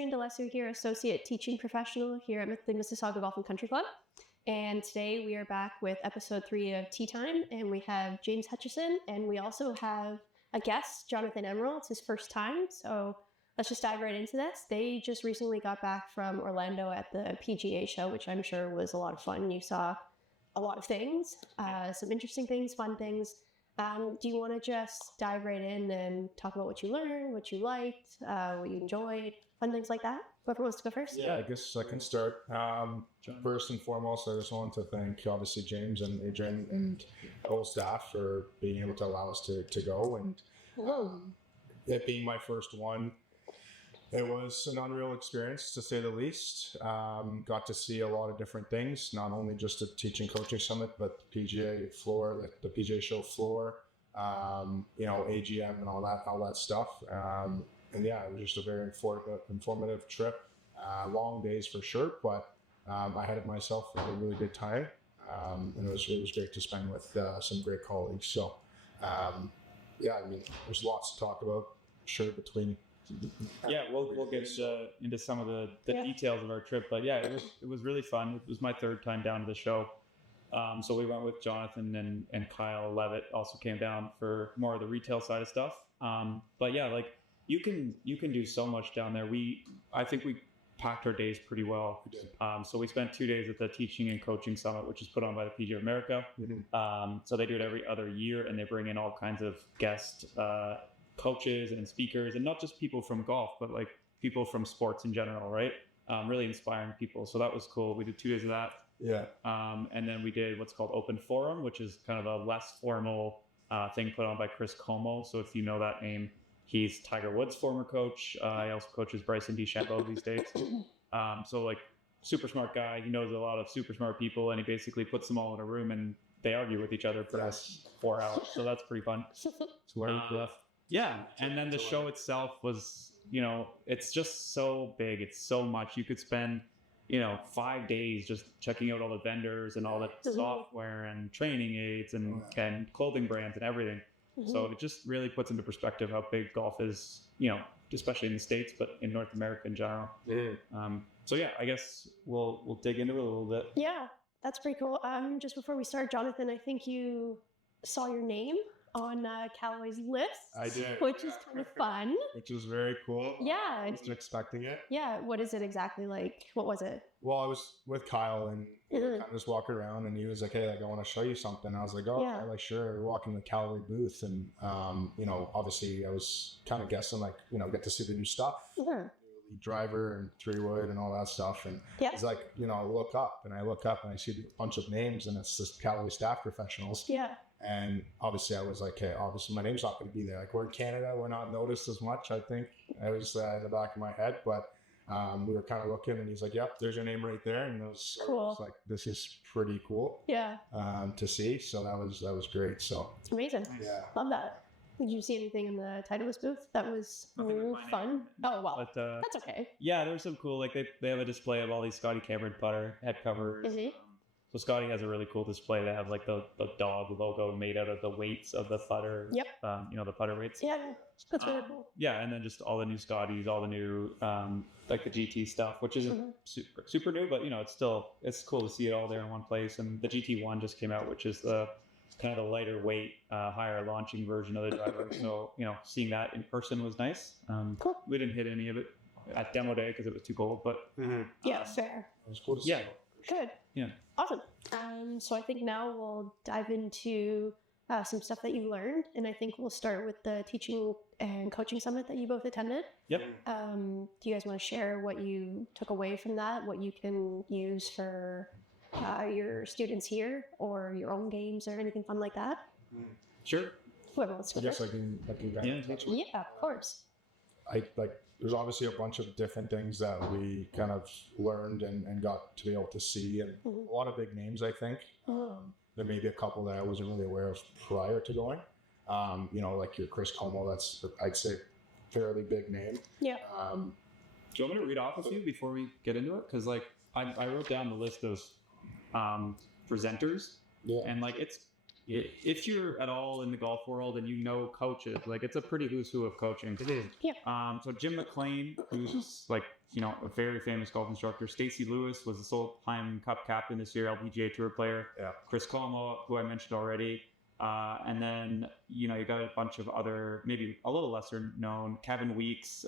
Adrienne here, Associate Teaching Professional here at the Mississauga Golf and Country Club. And today we are back with episode 3 of Tea Time, and we have James Hutchison, and we also have a guest, Jonathan Amaral. It's his first time, so let's just dive right into this. They just recently got back from Orlando at the PGA Show, which I'm sure was a lot of fun. You saw a lot of things, some interesting things, fun things. Do you want to just dive right in and talk about what you learned, what you liked, what you enjoyed, fun things like that? Whoever wants to go first. Yeah, I guess I can start. First and foremost, I just want to thank, obviously, James and Adrienne and the whole staff for being able to allow us to go. And it being my first one, it was an unreal experience, to say the least. Got to see a lot of different things, not only just a teaching coaching summit, but PGA floor, like the PGA Show floor, AGM and all that stuff. And yeah, it was just a very informative trip. Long days for sure, but I had it myself with a really good time. And it was great to spend with some great colleagues. So there's lots to talk about, sure, between. Yeah, we'll get into some of the details of our trip, but yeah, it was really fun. It was my third time down to the show, so we went with Jonathan and Kyle Levitt also came down for more of the retail side of stuff. But yeah, like you can do so much down there. I think we packed our days pretty well. We did. So we spent 2 days at the Teaching and Coaching Summit, which is put on by the PGA of America. Mm-hmm. So they do it every other year, and they bring in all kinds of guest coaches and speakers, and not just people from golf, but like people from sports in general, right? Really inspiring people. So that was cool. We did 2 days of that. Yeah. And then we did what's called Open Forum, which is kind of a less formal thing put on by Chris Como. So if you know that name, he's Tiger Woods' former coach. He also coaches Bryson DeChambeau these days. So like super smart guy. He knows a lot of super smart people, and he basically puts them all in a room and they argue with each other for 4 hours. So that's pretty fun. It's learning. Yeah, and then the show itself was, it's just so big. It's so much. You could spend, 5 days just checking out all the vendors and all the software and training aids and clothing brands and everything. Mm-hmm. So it just really puts into perspective how big golf is, especially in the States, but in North America in general. Mm-hmm. So yeah, I guess we'll dig into it a little bit. Yeah, that's pretty cool. Just before we start, Jonathan, I think you saw your name on Callaway's list. I did. Which is kind of fun. Which was very cool. Yeah. I wasn't expecting it. Yeah. What is it exactly like? What was it? Well, I was with Kyle and we were kind of just walking around, and he was like, hey, I want to show you something. I was like, oh, yeah. Sure. We're walking the Callaway booth, and, obviously I was kind of guessing, get to see the new stuff. Mm-hmm. Driver and 3-wood and all that stuff, and he's like, I look up and I see a bunch of names, and it's just Callaway staff professionals. Yeah. And obviously I was like, hey, obviously my name's not going to be there. Like, we're in Canada, we're not noticed as much. I think I was in the back of my head, but we were kind of looking, and he's like, yep, there's your name right there. And it was cool. Like, this is pretty cool. Yeah. To see. So that was great. So it's amazing. Yeah. Love that. Did you see anything in the Titleist booth that was fun? Oh, well, but, that's okay. Yeah, there was some cool, like they have a display of all these Scotty Cameron putter head covers. Mm-hmm. So Scotty has a really cool display. They have like the dog logo made out of the weights of the putter. Yep. The putter weights. Yeah, that's really cool. Yeah, and then just all the new Scotties, all the new like the GT stuff, which isn't super new, but it's cool to see it all there in one place. And the GT1 just came out, which is the kind of the lighter weight, higher launching version of the driver. So, seeing that in person was nice. Cool. We didn't hit any of it at demo day because it was too cold, but yeah, fair. It was cool to see. Yeah. Good. Yeah. Awesome. So I think now we'll dive into some stuff that you learned, and I think we'll start with the teaching and coaching summit that you both attended. Yep. Do you guys want to share what you took away from that, what you can use for your students here, or your own games, or anything fun like that? Sure. Whoever wants to I guess I can Yeah, of course. There's obviously a bunch of different things that we kind of learned and got to be able to see, and a lot of big names, I think. There may be a couple that I wasn't really aware of prior to going. Like your Chris Como, that's, I'd say, fairly big name. Yeah. Do you want me to read off a few before we get into it? Because I wrote down the list of presenters, and it's if you're at all in the golf world and you know coaches, like it's a pretty who's who of coaching. It is. Yeah. So Jim McLean, who's like, a very famous golf instructor. Stacey Lewis was the Solheim Cup captain this year, LPGA Tour player. Yeah. Chris Como, who I mentioned already. And then, you got a bunch of other, maybe a little lesser known, Kevin Weeks,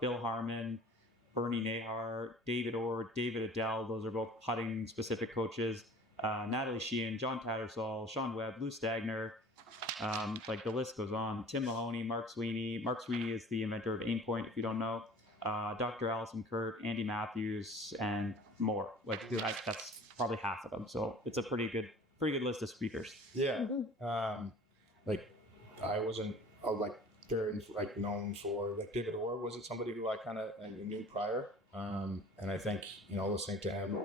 Bill Harmon, Bernie Nahar, David Orr, David Adele. Those are both putting specific coaches. Natalie Sheehan, John Tattersall, Sean Webb, Lou Stagner. Like the list goes on. Tim Mahoney, Mark Sweeney. Mark Sweeney is the inventor of Aim Point, if you don't know. Dr. Allison Kurt, Andy Matthews, and more. Like that's probably half of them. So it's a pretty good list of speakers. Yeah. Like I wasn't very known for David Orr wasn't somebody who I kind of knew prior. And I think listening to him,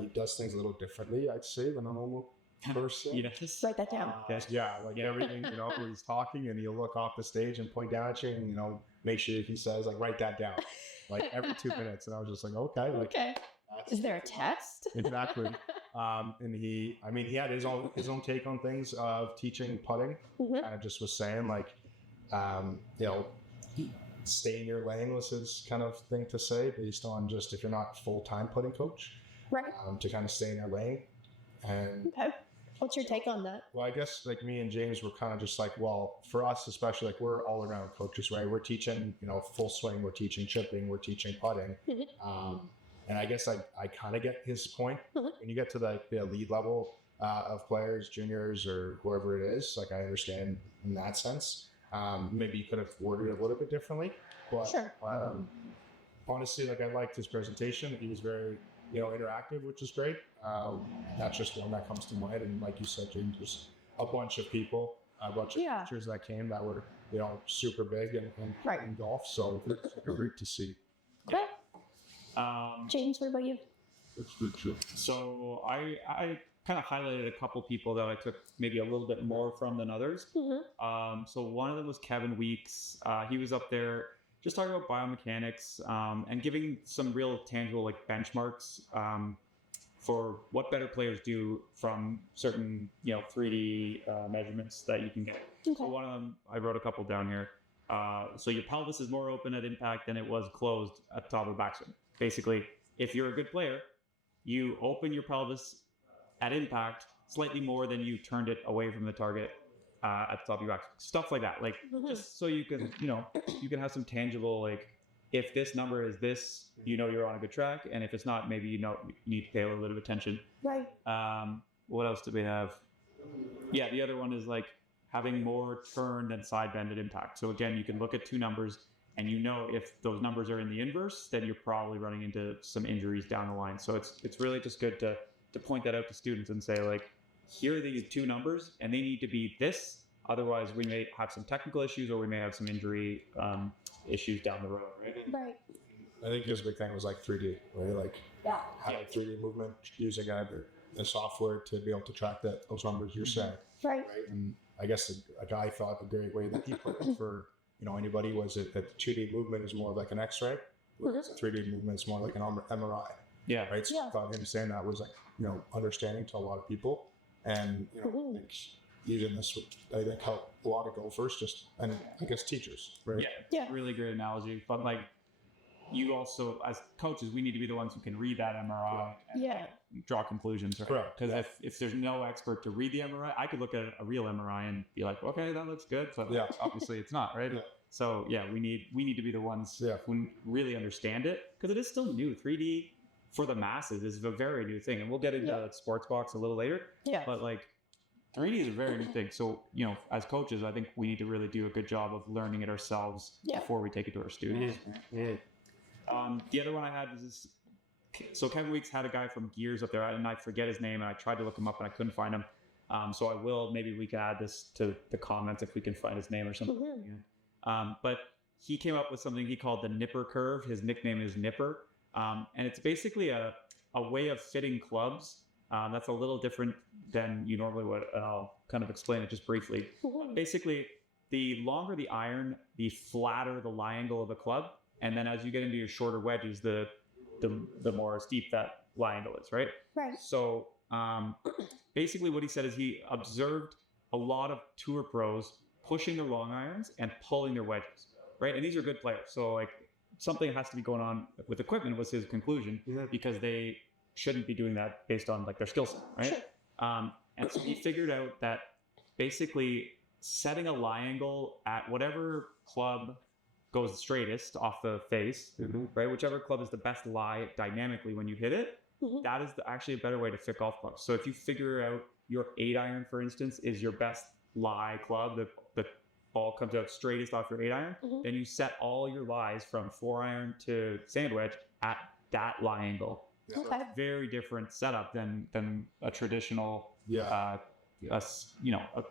he does things a little differently, I'd say, than a normal person. Just write that down. Everything, where he's talking and he'll look off the stage and point down at you and, make sure he says, write that down, every 2 minutes. And I was just like, okay. Okay. Is there a test? Exactly. And he had his own take on things of teaching putting. And I just was saying, stay in your lane was his kind of thing to say, based on just if you're not full-time putting coach. Right. To kind of stay in your lane. And okay. What's your take on that? Well, I guess me and James were kind of just for us especially, we're all around coaches, right? We're teaching, full swing, we're teaching chipping, we're teaching putting. And I guess I kind of get his point. When you get to the elite level of players, juniors, or whoever it is, I understand in that sense. Maybe you could have worded it a little bit differently, but sure. Honestly, I liked his presentation. He was very interactive, which is great. That's just one that comes to mind. And like you said, James, there's a bunch of people, a bunch of teachers that came that were, super big in golf. So it's great to see. Okay. James, what about you? So I kind of highlighted a couple people that I took maybe a little bit more from than others. So one of them was Kevin Weeks. He was up there just talking about biomechanics and giving some real tangible benchmarks for what better players do from certain 3D measurements that you can get. Okay. So one of them, I wrote a couple down here. So your pelvis is more open at impact than it was closed at the top of the backswing. Basically, if you're a good player, you open your pelvis at impact slightly more than you turned it away from the target at the top of your backswing. Stuff like that. Just so you can, you can have some tangible, if this number is this, you're on a good track. And if it's not, maybe you need to pay a little bit of attention. Right. What else do we have? Yeah, the other one is having more turn than side bend at impact. So again, you can look at two numbers and if those numbers are in the inverse, then you're probably running into some injuries down the line. So it's really just good to point that out to students and say here are these two numbers and they need to be this. Otherwise we may have some technical issues or we may have some injury issues down the road, right? Right. I think his big thing was 3D, right? Having 3D movement, using the software to be able to track those numbers you're saying. Right. And I guess a guy thought the great way that he put it for anybody was that the 2D movement is more like an X-ray, whereas the 3D movement is more like an MRI. Yeah. Right. So I thought him saying that was understanding to a lot of people, and using this I think help a lot of golfers, and I guess teachers. Right. Yeah. Really great analogy, but you also, as coaches, we need to be the ones who can read that MRI and draw conclusions, right? Because if there's no expert to read the MRI, I could look at a real MRI and be like, okay, that looks good, but obviously it's not, right? So we need to be the ones who really understand it, because it is still new. 3D for the masses is a very new thing, and we'll get into sports box a little later. Yeah. But 3D is a very new thing. So as coaches, I think we need to really do a good job of learning it ourselves before we take it to our students. The other one I had was this. So Kevin Weeks had a guy from Gears up there, and I forget his name, and I tried to look him up, and I couldn't find him. So I will. Maybe we can add this to the comments if we can find his name or something. But he came up with something he called the Nipper curve. His nickname is Nipper, and it's basically a way of fitting clubs that's a little different than you normally would. And I'll kind of explain it just briefly. Basically, the longer the iron, the flatter the lie angle of the club. And then as you get into your shorter wedges, the more steep that lie angle is, right? Right. So Basically what he said is he observed a lot of tour pros pushing their long irons and pulling their wedges, right? And these are good players. So like something has to be going on with equipment was his conclusion, because they shouldn't be doing that based on like their skill set, right? Sure. And so he figured out that basically setting a lie angle at whatever club goes the straightest off the face, right? Whichever club is the best lie dynamically when you hit it, that is actually a better way to fit golf clubs. So if you figure out your 8-iron, for instance, is your best lie club, the ball comes out straightest off your 8-iron, then you set all your lies from 4-iron to sand wedge at that lie angle. Okay. Very different setup than a traditional, a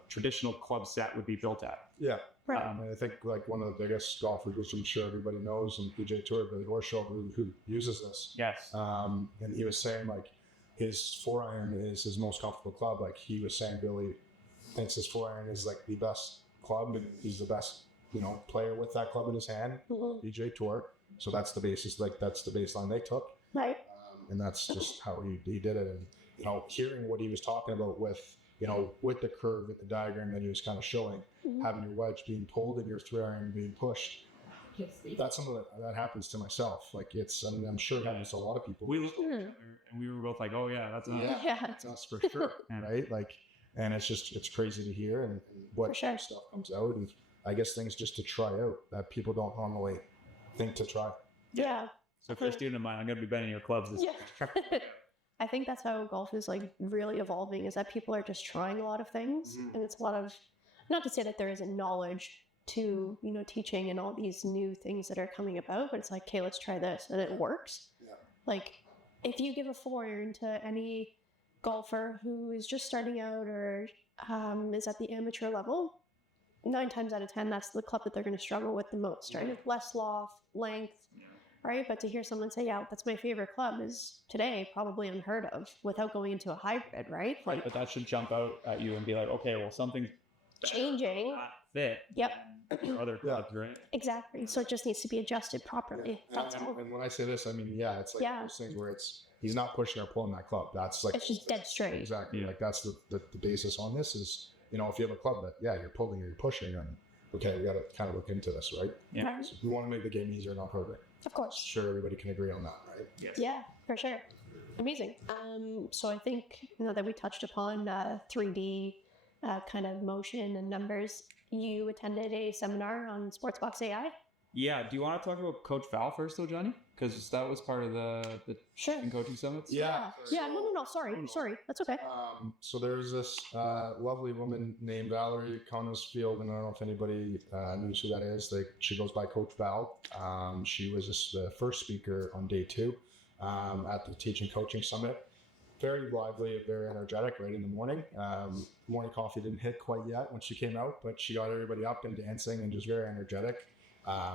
traditional club set would be built at. Yeah. Right. I think like one of the biggest golfers, which I'm sure everybody knows, in PGA Tour, Billy Horschel, who uses this. Yes. And he was saying like his 4-iron is his most comfortable club. Like he was saying, Billy thinks his 4-iron is like the best club, and he's the best, player with that club in his hand. PGA Tour. So that's the basis. Like that's the baseline they took. Right. And that's just how he did it. And hearing what he was talking about with the curve, with the diagram that he was kind of showing, having your wedge being pulled and your 3-iron being pushed. That's something that happens to myself. Like I'm sure it happens to a lot of people. We looked at each other and we were both like, oh yeah, that's us. Yeah. That's us for sure, right? Like, and it's crazy to hear and what sure. stuff comes out, and I guess things just to try out that people don't normally think to try. Yeah. So for a student of mine, I'm going to be betting your clubs this year. I think that's how golf is like really evolving, is that people are just trying a lot of things, and it's a lot of, not to say that there isn't knowledge to teaching and all these new things that are coming about, but it's like, okay, let's try this, and it works. Like if you give a 4-iron to any golfer who is just starting out or is at the amateur level, 9 times out of 10 that's the club that they're going to struggle with the most, right? Less loft, length, right? But to hear someone say, yeah, that's my favorite club, is today probably unheard of without going into a hybrid, right? Like, but that should jump out at you and be like, okay, well, something's changing. not fit. Yep. Other clubs, right? Exactly. So it just needs to be adjusted properly. That's all. And when I say this, I mean, it's like those things where he's not pushing or pulling that club. That's like, it's just dead straight. Exactly. Like that's the basis on this is, if you have a club that, you're pulling or you're pushing, and okay, we got to kind of look into this, right? Yeah. So we want to make the game easier, not harder. Of course. Sure, everybody can agree on that, right? Yes. Yeah, for sure. Amazing. So I think that we touched upon 3D kind of motion and numbers. You attended a seminar on Sportsbox AI. Yeah. Do you want to talk about Coach Val first, though, Johnny? Because that was part of the Sure. coaching summits. Yeah. No. Sorry. That's okay. So there's this lovely woman named Valerie Conisfield, and I don't know if anybody knows who that is. She goes by Coach Val. She was the first speaker on day 2 at the Teaching Coaching Summit. Very lively, very energetic right in the morning. Morning coffee didn't hit quite yet when she came out, but she got everybody up and dancing and just very energetic,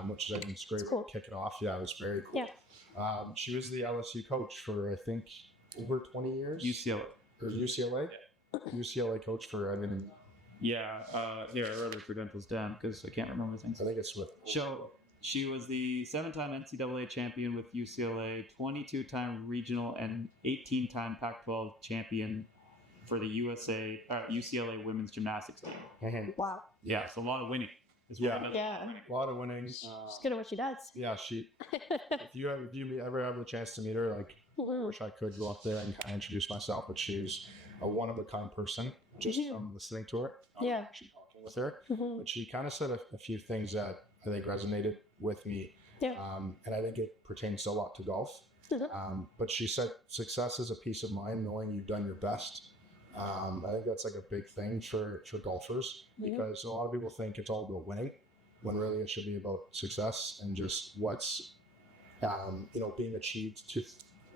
which I think is great. Cool. Kick it off. Yeah, it was very cool. Yeah. She was the LSU coach for, I think, over 20 years. UCLA. Or UCLA? Yeah. UCLA coach for, Yeah, here, I wrote her credentials down because I can't remember things. I think it's with... She was the 7-time NCAA champion with UCLA, 22-time regional, and 18-time Pac-12 champion for the UCLA women's gymnastics team. Wow. Yeah, it's a lot of winning. Yeah. A lot of winnings. She's good at what she does. Yeah, if you ever have the chance to meet her, like, I wish I could go up there and kind of introduce myself, but she's a one-of-a-kind person, just from listening to her. Yeah. Actually talking with her. But she kind of said a few things that I think resonated with me. Yeah. And I think it pertains a lot to golf. But she said success is a peace of mind, knowing you've done your best. I think that's like a big thing for golfers, because a lot of people think it's all about winning, when really it should be about success and just what's being achieved to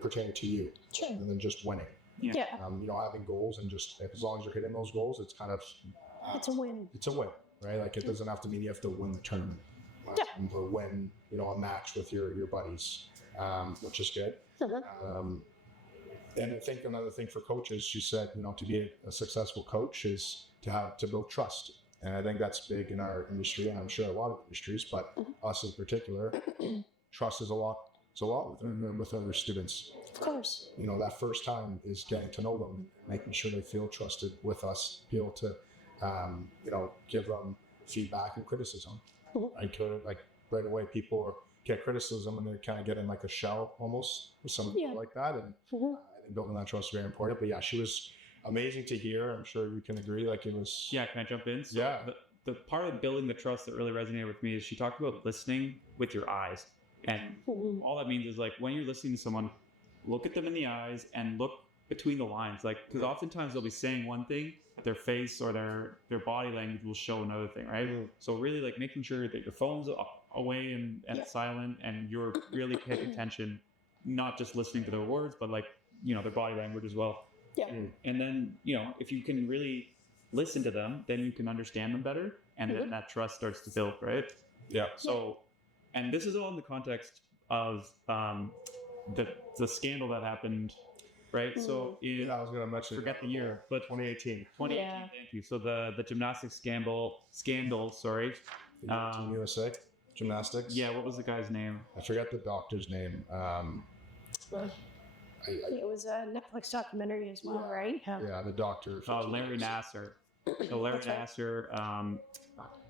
pertaining to you, and then just winning. Yeah. Having goals, and just as long as you're hitting those goals, it's kind of it's a win. It's a win, right? Like it doesn't have to mean you have to win the tournament or win a match with your buddies, which is good. And I think another thing for coaches, she said, to be a successful coach is to build trust. And I think that's big in our industry, and I'm sure a lot of industries, but us in particular, trust is a lot with other students. Of course. You know, that first time is getting to know them, making sure they feel trusted with us, be able to, you know, give them feedback and criticism. Like right away, people get criticism and they're kind of getting like a shell almost with something like that. And I think building that trust is very important. But yeah, she was amazing to hear. I'm sure you can agree. Like it was. Yeah, can I jump in? So Yeah. The part of building the trust that really resonated with me is she talked about listening with your eyes. And all that means is like when you're listening to someone, look at them in the eyes and look between the lines. Like, because oftentimes they'll be saying one thing, their face or their body language will show another thing, right? So really like making sure that your phone's away and silent and you're really paying attention, not just listening to their words, but like, you know, their body language as well. Yeah. And then, you know, if you can really listen to them, then you can understand them better. And then that trust starts to build, right? Yeah. So, and this is all in the context of the scandal that happened, right? So in, I was going to mention. forget the year, but 2018. 2018, thank you. So the gymnastics scandal, sorry. Team USA gymnastics. Yeah, what was the guy's name? I forget the doctor's name. It was a Netflix documentary as well, right? Yeah, the doctor. Larry Nasser. So Larry Nasser,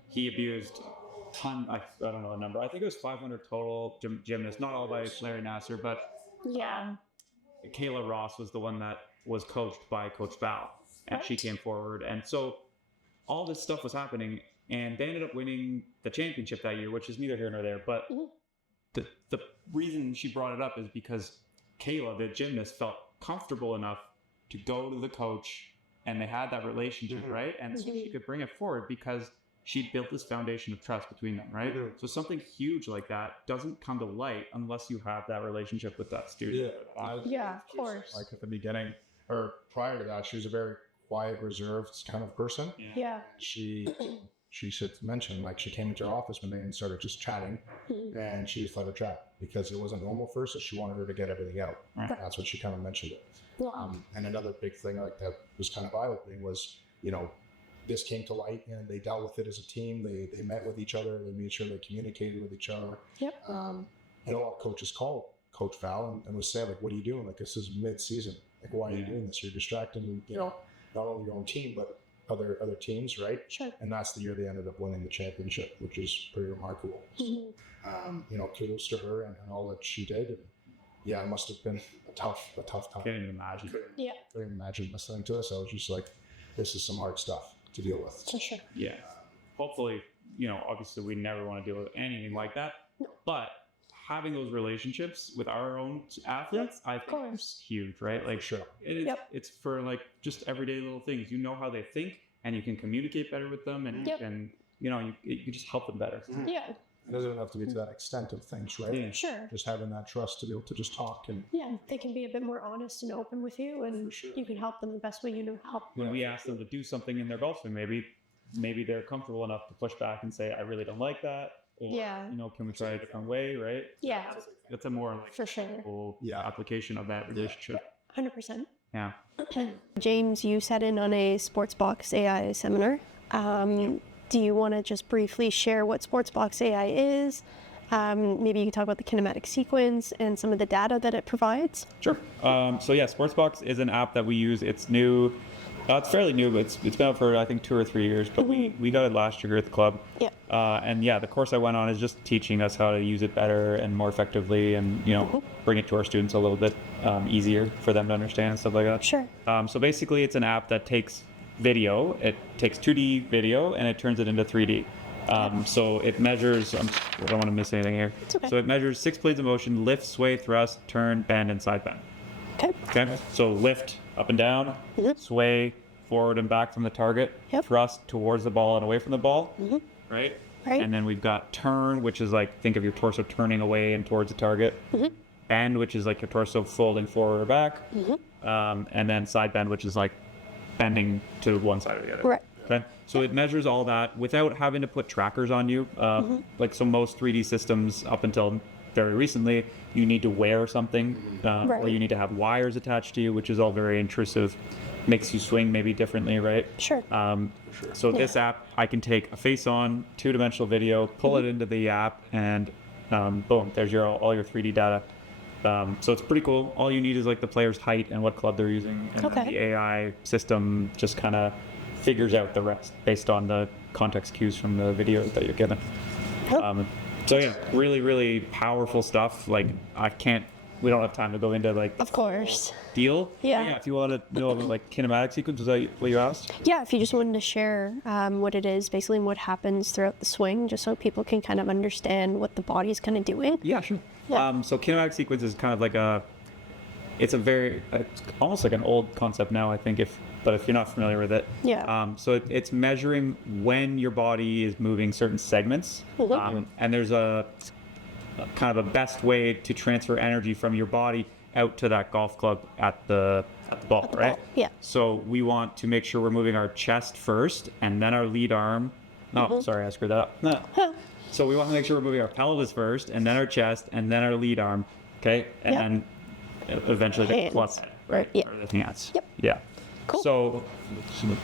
he abused I don't know the number. I think it was 500 total gymnasts, not all by Larry Nasser, but Kayla Ross was the one that was coached by Coach Val, and she came forward. And so all this stuff was happening, and they ended up winning the championship that year, which is neither here nor there. But the reason she brought it up is because Kayla, the gymnast, felt comfortable enough to go to the coach, and they had that relationship, right? And so she could bring it forward because she built this foundation of trust between them, right? So something huge like that doesn't come to light unless you have that relationship with that student. Yeah, of course. Like at the beginning, or prior to that, she was a very quiet, reserved kind of person. Yeah. She should mention, like, she came into her office one day and started just chatting, and she just let her chat because it wasn't normal for her, so she wanted her to get everything out. That's what she kind of mentioned it. And another big thing like that was kind of eye-opening was, you know, this came to light and they dealt with it as a team. They met with each other. They made sure they communicated with each other. And a lot of coaches called Coach Val and was saying, like, what are you doing? Like, this is mid-season. Like, why are you doing this? You're distracting, you know, not only your own team, but other teams, right? Sure. And that's the year they ended up winning the championship, which is pretty remarkable. So, you know, kudos to her and all that she did. And yeah, it must have been a tough time. Can't even imagine. Couldn't imagine listening to this. I was just like, this is some hard stuff to deal with. For sure. Yeah. Hopefully, you know, obviously we never want to deal with anything like that. But having those relationships with our own athletes, I think is huge, right? Like, it's for like just everyday little things. You know how they think, and you can communicate better with them, and you know, you just help them better. Yeah. It doesn't have to be to that extent of things, right? Yeah. Sure. Just having that trust to be able to just talk and they can be a bit more honest and open with you, and you can help them the best way you know how. When we ask them to do something in their golf swing, maybe they're comfortable enough to push back and say, I really don't like that. Or, you know, can we try a different way, right? Yeah. It's a more like For sure. application of that relationship. 100%. Yeah. James, you sat in on a Sportsbox AI seminar. Do you want to just briefly share what Sportsbox AI is? Maybe you can talk about the kinematic sequence and some of the data that it provides. Sure. So yeah, Sportsbox is an app that we use. It's new. It's fairly new, but it's been out for I think 2 or 3 years. But we got it last year at the club. Yeah. And yeah, the course I went on is just teaching us how to use it better and more effectively, and you know, bring it to our students a little bit easier for them to understand and stuff like that. Sure. So basically, it's an app that takes video. It takes 2D video and it turns it into 3D. So it measures, I don't want to miss anything here. It's okay. So it measures 6 planes of motion: lift, sway, thrust, turn, bend, and side bend. Okay. So lift up and down, sway forward and back from the target, thrust towards the ball and away from the ball, right? And then we've got turn, which is like, think of your torso turning away and towards the target. Bend, which is like your torso folding forward or back. And then side bend, which is like bending to one side or the other. Right. Okay. So it measures all that without having to put trackers on you. Like, so most 3D systems up until very recently, you need to wear something, or you need to have wires attached to you, which is all very intrusive. Makes you swing maybe differently, right? Sure. So this app, I can take a face-on 2-dimensional video, pull it into the app, and boom, there's all your 3D data. So it's pretty cool. All you need is like the player's height and what club they're using, and then the AI system just kind of figures out the rest based on the context cues from the videos that you're given. So yeah, really, really powerful stuff. Like we don't have time to go into like Of course. deal. Yeah. If you want to know about like kinematic sequence, was that what you asked? Yeah, if you just wanted to share what it is, basically what happens throughout the swing, just so people can kind of understand what the body's kind of doing. Yeah, sure. Yeah. So kinematic sequence is kind of like it's almost like an old concept now, I think, but if you're not familiar with it. Yeah. So it's measuring when your body is moving certain segments. And there's a kind of a best way to transfer energy from your body out to that golf club at the ball, right? Yeah. So we want to make sure we're moving our chest first and then our lead arm. No, sorry, I screwed that up. No. So we want to make sure we're moving our pelvis first and then our chest and then our lead arm, okay? And eventually the plus, right? Yeah. Or the hands. Yep. Yeah. Cool. So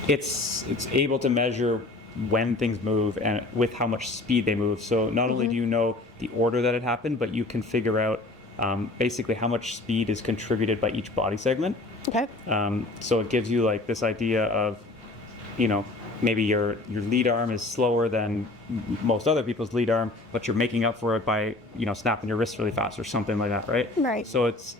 it's able to measure when things move and with how much speed they move. So not only do you know the order that it happened, but you can figure out basically how much speed is contributed by each body segment. Okay. So it gives you like this idea of, maybe your lead arm is slower than most other people's lead arm, but you're making up for it by, snapping your wrist really fast or something like that, right? Right. So it's,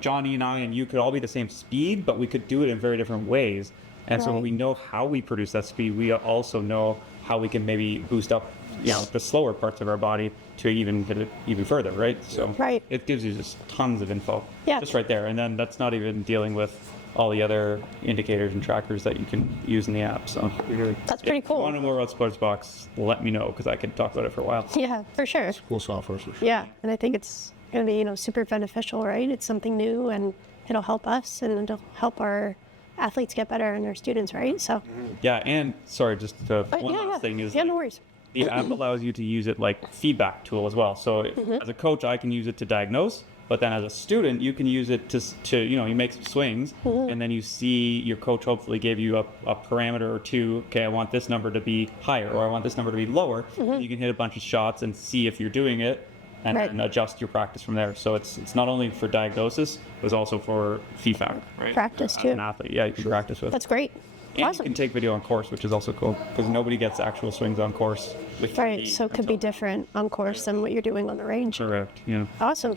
Johnny and I and you could all be the same speed, but we could do it in very different ways. And so when we know how we produce that speed, we also know how we can maybe boost up, the slower parts of our body to even get it even further, right? So it gives you just tons of info, just right there. And then that's not even dealing with all the other indicators and trackers that you can use in the app. So that's pretty cool. If you want to know more about Sportsbox, let me know because I could talk about it for a while. Yeah, for sure. It's cool software. For sure. Yeah, and I think it's going to be, super beneficial, right? It's something new and it'll help us and it'll help our athletes get better and our students, right? So yeah, and sorry, just one last thing is no worries. The app allows you to use it like feedback tool as well. So as a coach, I can use it to diagnose, but then as a student, you can use it to you make some swings, and then you see your coach hopefully gave you a parameter or two. Okay, I want this number to be higher, or I want this number to be lower. You can hit a bunch of shots and see if you're doing it, and then adjust your practice from there. So it's not only for diagnosis, but it's also for feedback, right? Practice too. As an athlete, yeah, you can practice with. That's great. And Awesome. you can take video on course, which is also cool because nobody gets actual swings on course. With Right, 3D. so it could be different on course than what you're doing on the range. Correct. Yeah. Awesome.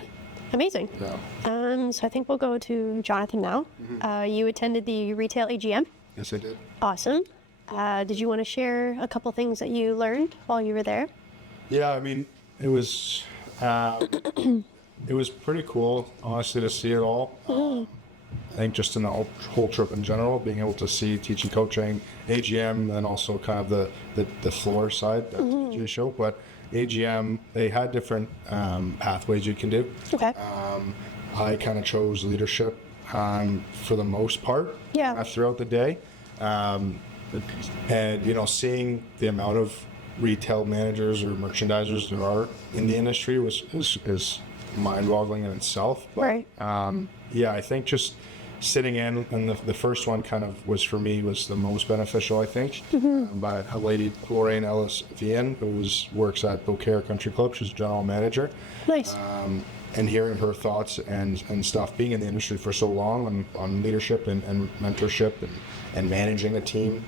Amazing. Yeah. So I think we'll go to Jonathan now. You attended the retail AGM. Yes, I did. Awesome. Did you want to share a couple things that you learned while you were there? Yeah, I mean, it was pretty cool, honestly, to see it all. I think just in the whole trip in general, being able to see teaching, coaching, AGM, and also kind of the floor side of the PGA Show. But AGM, they had different pathways you can do. Okay. I kind of chose leadership for the most part throughout the day. And, seeing the amount of retail managers or merchandisers there are in the industry is mind-boggling in itself. But, Right. I think just sitting in, and the first one kind of was for me was the most beneficial, I think, by a lady, Lorraine Ellis Vian, who works at Beaucaire Country Club. She's general manager. Nice. And hearing her thoughts and stuff, being in the industry for so long on leadership and mentorship and managing a team,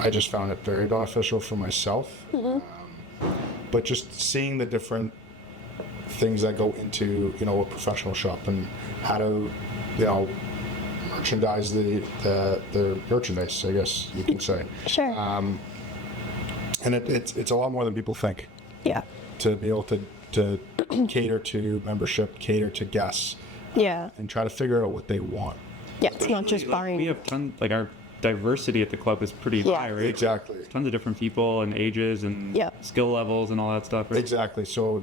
I just found it very beneficial for myself. But just seeing the different things that go into a professional shop and how to merchandise the merchandise, I guess you can say. Sure. And it's a lot more than people think. Yeah. To be able to cater to membership, cater to guests, Yeah. and try to figure out what they want. Yeah, it's not just buying. We have tons, like our diversity at the club is pretty high, right? Exactly. Tons of different people and ages and skill levels and all that stuff. Right? Exactly. So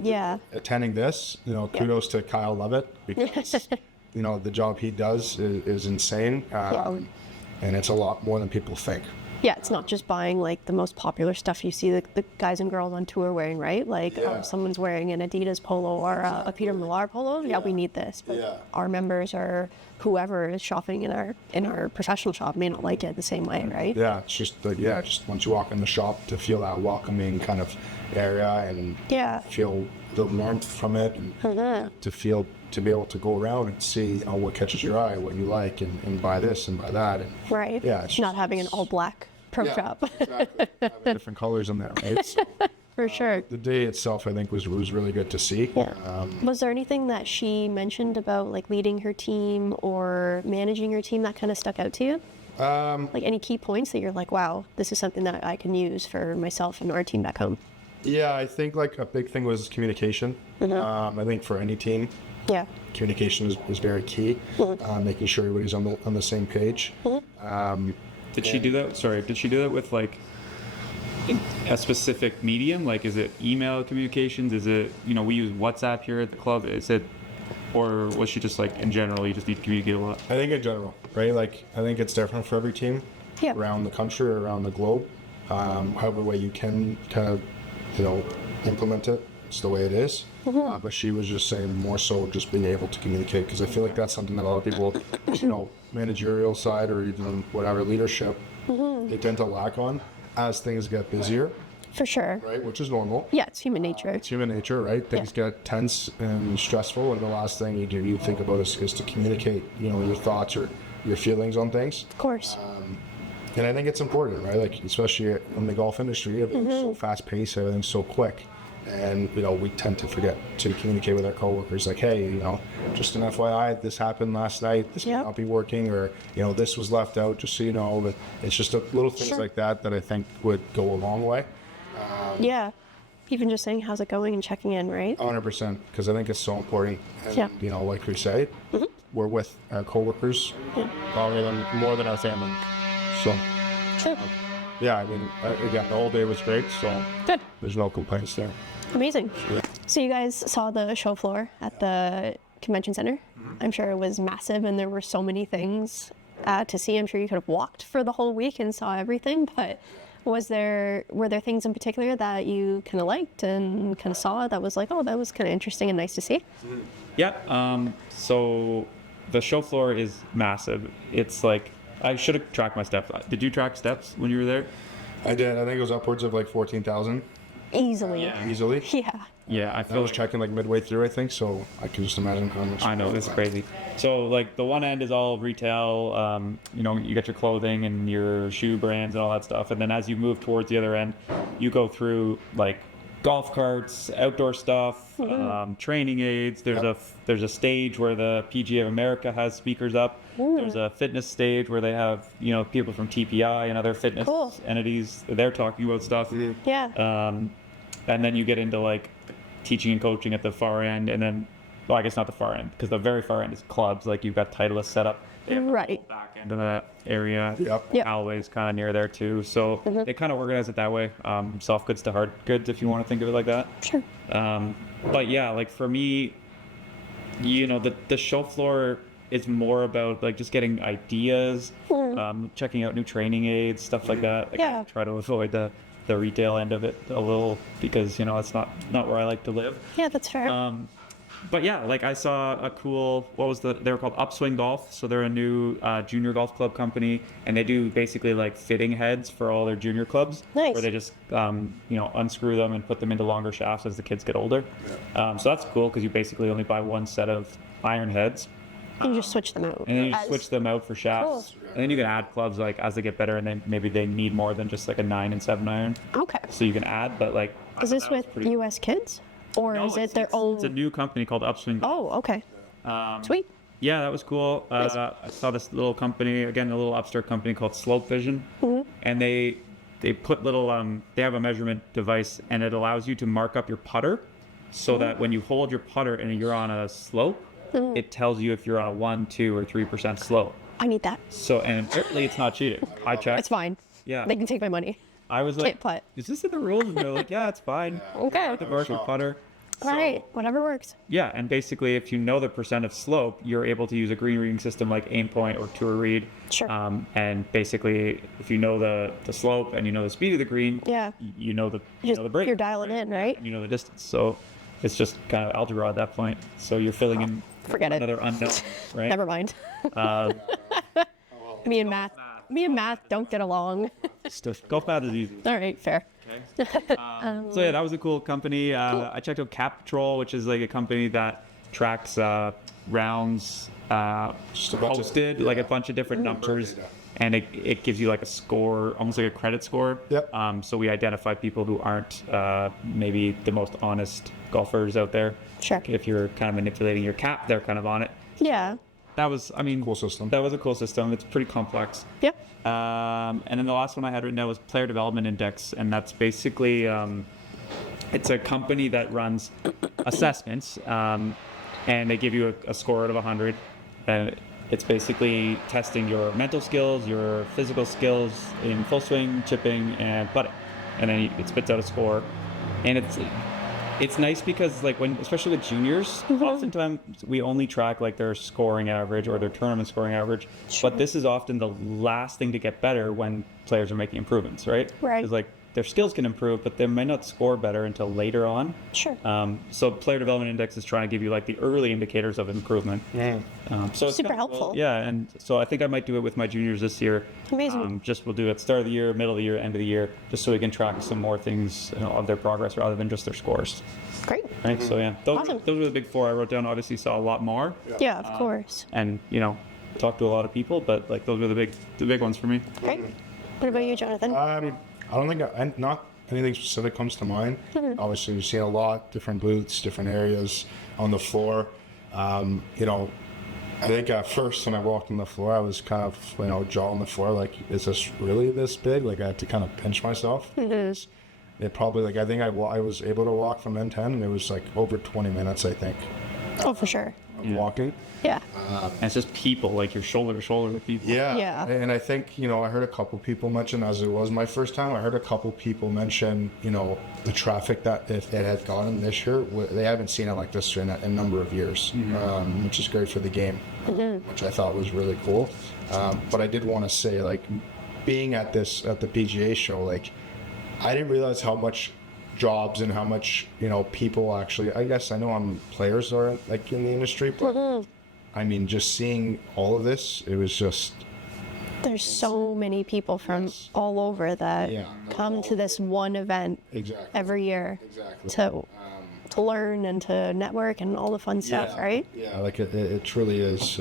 attending this, kudos to Kyle Levitt because the job he does is insane, and it's a lot more than people think. Yeah, it's not just buying like the most popular stuff you see the guys and girls on tour wearing, right? Like someone's wearing an Adidas polo or a Peter Millar polo. Yeah, we need this. But our members are whoever is shopping in our professional shop may not like it the same way, right? Yeah, it's just just once you walk in the shop, to feel that welcoming kind of area and feel the warmth from it, and to be able to go around and see what catches your eye, what you like, and buy this and buy that. And, right. Yeah. It's not having an all black pro shop. Exactly. Having different colors in there, right? So, for sure. The day itself, I think, was really good to see. Yeah. Was there anything that she mentioned about like leading her team or managing her team that kind of stuck out to you? Like any key points that you're like, wow, this is something that I can use for myself and our team back home? Yeah, I think like a big thing was communication. I think for any team, communication is very key. Making sure everybody's on the same page. Did she do that? Sorry, did she do that with like a specific medium? Like, is it email communications? Is it, we use WhatsApp here at the club? Is it, or was she just like in general, you just need to communicate a lot? I think in general, right? Like, I think it's different for every team around the country or around the globe. However way you can kind of, implement it, it's the way it is. But she was just saying more so just being able to communicate, because I feel like that's something that a lot of people, managerial side or even whatever leadership, they tend to lack on as things get busier. For sure. Right, which is normal. Yeah, it's human nature. It's human nature, right? Things get tense and stressful, and the last thing you think about is to communicate, your thoughts or your feelings on things. Of course. And I think it's important, right? Like, especially in the golf industry, everything's so fast-paced, everything's so quick. And, we tend to forget to communicate with our coworkers, like, hey, just an FYI, this happened last night, this may not be working, or, this was left out, just so you know. But it's just little things like that I think would go a long way. Yeah. Even just saying, how's it going, and checking in, right? 100%, because I think it's so important. And, like we say, we're with our coworkers more than our family. So, True. Yeah, I mean, again, the whole day was great, so Good. There's no complaints there. Amazing. Yeah. So you guys saw the show floor at the convention center. I'm sure it was massive, and there were so many things to see. I'm sure you could have walked for the whole week and saw everything, but were there things in particular that you kind of liked and kind of saw that was like, oh, that was kind of interesting and nice to see? Yeah. So the show floor is massive. It's like, I should have tracked my steps. Did you track steps when you were there? I did. I think it was upwards of like 14,000. Easily. Easily. Yeah. Yeah, I was checking like midway through, I think, so I can just imagine how much. I know, this is crazy. So like the one end is all retail, you get your clothing and your shoe brands and all that stuff, and then as you move towards the other end, you go through like golf carts, outdoor stuff, training aids. There's a stage where the PGA of America has speakers up. There's a fitness stage where they have people from TPI and other fitness entities. They're talking about stuff. Yeah. And then you get into like teaching and coaching at the far end, and then, well, I guess not the far end, because the very far end is clubs. Like you've got Titleist set up. Right. Back end of that area. Yep. Always kind of near there too. So they kind of organize it that way. Soft goods to hard goods, if you want to think of it like that. Sure. But yeah, like for me, the show floor is more about like just getting ideas, checking out new training aids, stuff like that. Like, I try to avoid the retail end of it a little, because it's not where I like to live. Yeah, that's fair. But yeah, like I saw a cool, they were called Upswing Golf. So they're a new junior golf club company, and they do basically like fitting heads for all their junior clubs. Nice. Where they just, unscrew them and put them into longer shafts as the kids get older. So that's cool, because you basically only buy one set of iron heads. You just switch them out. And then you just switch them out for shafts. Cool. And then you can add clubs like as they get better, and then maybe they need more than just like a 9 and 7 iron. Okay. So you can add, but like. Is this with U.S. kids? Or is it their own? It's a new company called Upswing. Oh, okay. Sweet. Yeah, that was cool. I saw this little company, again, a little upstart company called Slope Vision. And they put little, they have a measurement device, and it allows you to mark up your putter so that when you hold your putter and you're on a slope, it tells you if you're on a 1, 2, or 3% slope. I need that. So, and apparently it's not cheating. I checked. It's fine. Yeah. They can take my money. I was like, Can't putt. is this in the rules? And they're like, yeah, it's fine. Okay. The vertical putter. All right. Whatever works. Yeah, and basically, if you know the percent of slope, you're able to use a green reading system like Aim Point or Tour Read. Sure. And basically, if you know the slope and you know the speed of the green, you know the break. You're dialing in, right? You know the distance. So it's just kind of algebra at that point. So you're filling in Forget it. Another unknown, right? Never mind. Uh, Me and math don't get along. golf math is easy. All right, fair. So yeah, that was a cool company. I checked out Cap Patrol, which is like a company that tracks rounds posted, like a bunch of different numbers, and it gives you like a score, almost like a credit score. Yep. So we identify people who aren't maybe the most honest golfers out there. Sure. If you're kind of manipulating your cap, they're kind of on it. Yeah. That was, I mean, Cool system. That was a cool system. It's pretty complex. Yep. And then the last one I had written down was Player Development Index, and that's basically it's a company that runs assessments, and they give you a score out of 100, and it's basically testing your mental skills, your physical skills in full swing, chipping, and putting, and then it spits out a score, and it's nice because like especially with juniors, oftentimes we only track like their scoring average or their tournament scoring average. Sure. But this is often the last thing to get better when players are making improvements, right? Right. Because like their skills can improve, but they might not score better until later on. Sure. So Player Development Index is trying to give you like the early indicators of improvement. So it's Super kinda cool. helpful. Yeah, and so I think I might do it with my juniors this year. Amazing. Just we'll do it start of the year, middle of the year, end of the year, just so we can track some more things of their progress rather than just their scores. Great. Right. So yeah, Awesome. those were the big four I wrote down. Obviously, saw a lot more, Yeah, of course. and talked to a lot of people, but like those were the big ones for me. Great. What about you, Jonathan? I don't think not anything specific comes to mind. Obviously, we've seen a lot, different booths, different areas on the floor. I think at first when I walked on the floor, I was kind of, jaw on the floor, like, is this really this big? Like, I had to kind of pinch myself. It probably, like, I think I was able to walk from N10, and it was like over 20 minutes, I think, Oh, for sure. of walking. Yeah. And it's just people, like you're shoulder to shoulder with people. Yeah. Yeah. And I think, I heard a couple people mention, as it was my first time, I heard a couple people mention, the traffic that it had gotten this year. They haven't seen it like this in a number of years, which is great for the game, which I thought was really cool. But I did want to say, like, being at the PGA show, like, I didn't realize how much jobs and how much, people actually, I guess I know players are like in the industry, but I mean, just seeing all of this, it was just. There's so many people from all over that come to this one event every year to learn and to network and all the fun stuff, right? Yeah, like it truly is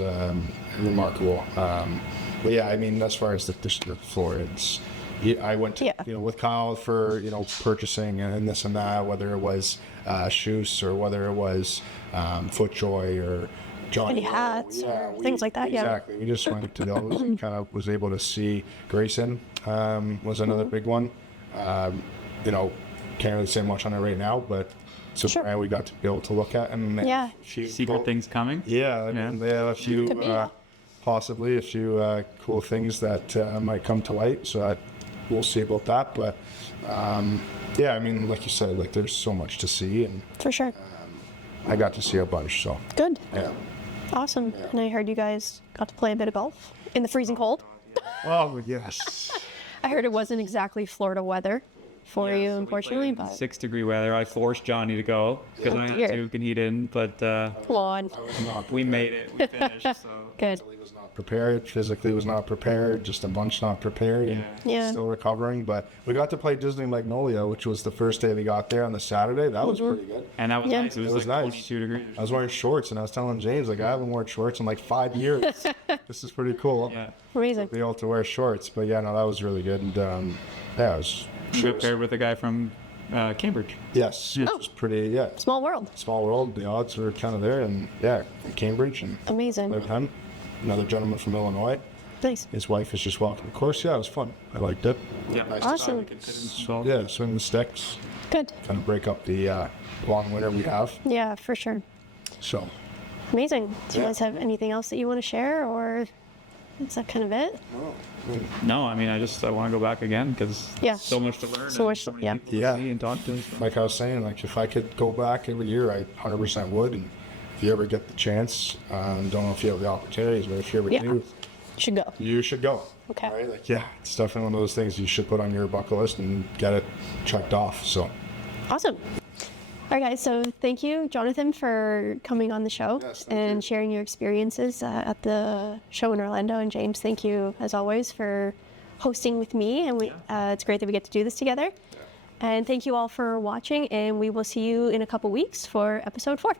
remarkable. But yeah, I mean, as far as the floor, I went to, with Kyle for, purchasing and this and that, whether it was shoes or whether it was FootJoy or Johnny hats or things like that. Exactly. We just went to those and kind of was able to see Grayson was another big one. Can't really say much on it right now, but it's a brand we got to be able to look at. And Secret things coming. Yeah, I mean, they have a few, possibly a few cool things that might come to light. So we'll see about that. But I mean, like you said, like there's so much to see, and For sure. I got to see a bunch. So Good. yeah. Awesome. And I heard you guys got to play a bit of golf in the freezing cold. Oh yes. I heard it wasn't exactly Florida weather for you, unfortunately, but 6-degree weather. I forced Johnny to go because I had to, and he didn't. But come on. we made it. We finished. So. Good. Was not prepared. Physically was not prepared. Just a bunch not prepared. And Yeah. still recovering. But we got to play Disney Magnolia, which was the first day we got there on the Saturday. That was pretty good. And that was Yeah. nice. It was, It was like nice. 22 degrees. I was wearing shorts, and I was telling James, like, I haven't worn shorts in like 5 years. This is pretty cool. Yeah. Amazing. Be able to wear shorts. But yeah, no, that was really good. And it was. We paired with a guy from Cambridge. Yes. It was pretty. Small world. Small world. The odds were kind of there, and Cambridge, and Amazing. with him, another gentleman from Illinois. Nice. His wife is just walking the course. Yeah, it was fun. I liked it. Yeah. Awesome. Yeah, swing the sticks, Good. kind of break up the long winter we have. Yeah, for sure. So, Amazing. Do you Yeah. guys have anything else that you want to share, or is that kind of it? No, I mean, I want to go back again because Yeah. so much to learn. So and much- so many yeah. people to Yeah. see and talk to. like I was saying, like if I could go back every year, I 100% would. And if you ever get the chance, don't know if you have the opportunities, but if you ever Yeah. do, You should go. you should go. Okay. Right? Like, yeah, it's definitely one of those things you should put on your bucket list and get it checked off. So, Awesome. All right, guys. So thank you, Jonathan, for coming on the show and sharing your experiences at the show in Orlando. And James, thank you as always for hosting with me. And it's great that we get to do this together. And thank you all for watching. And we will see you in a couple weeks for episode 4.